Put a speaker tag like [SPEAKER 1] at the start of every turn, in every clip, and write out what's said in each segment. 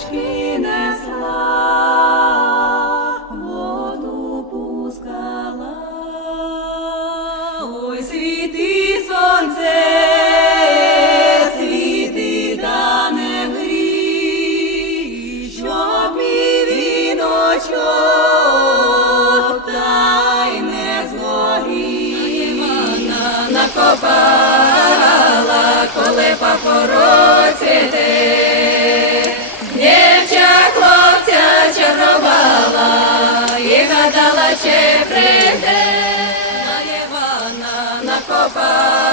[SPEAKER 1] річки несла, воду пускала, ой світи сонце, світи та не грій, щоб мій віночок й не згорів накопала, коли папорос. Чи прийде. На Івана накопала,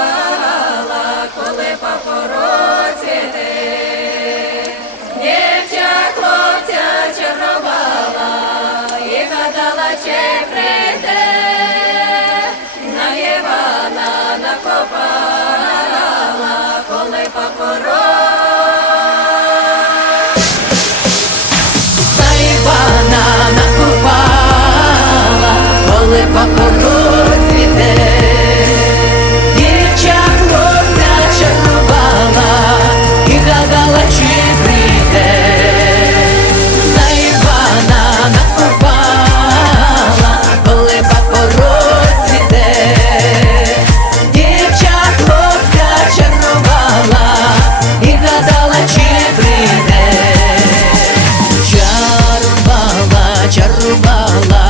[SPEAKER 1] ла-ла-ла,